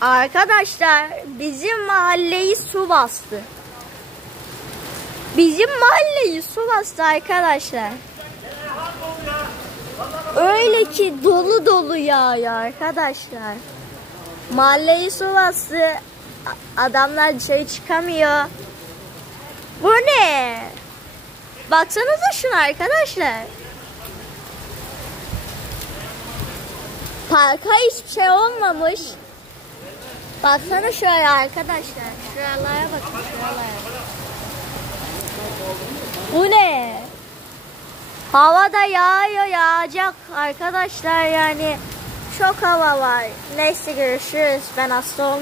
Arkadaşlar bizim mahalleyi su bastı. Bizim mahalleyi su bastı arkadaşlar. Öyle ki dolu dolu yağıyor arkadaşlar. Mahalleyi su bastı. Adamlar dışarı çıkamıyor. Bu ne? Baksanıza şuna arkadaşlar. Parka hiçbir şey olmamış. Baksana şuraya arkadaşlar. Şuralara bakın, şuralara. Bu ne? Havada yağıyor, yağacak arkadaşlar, yani çok hava var. Neyse, görüşürüz. Ben hasta oldum.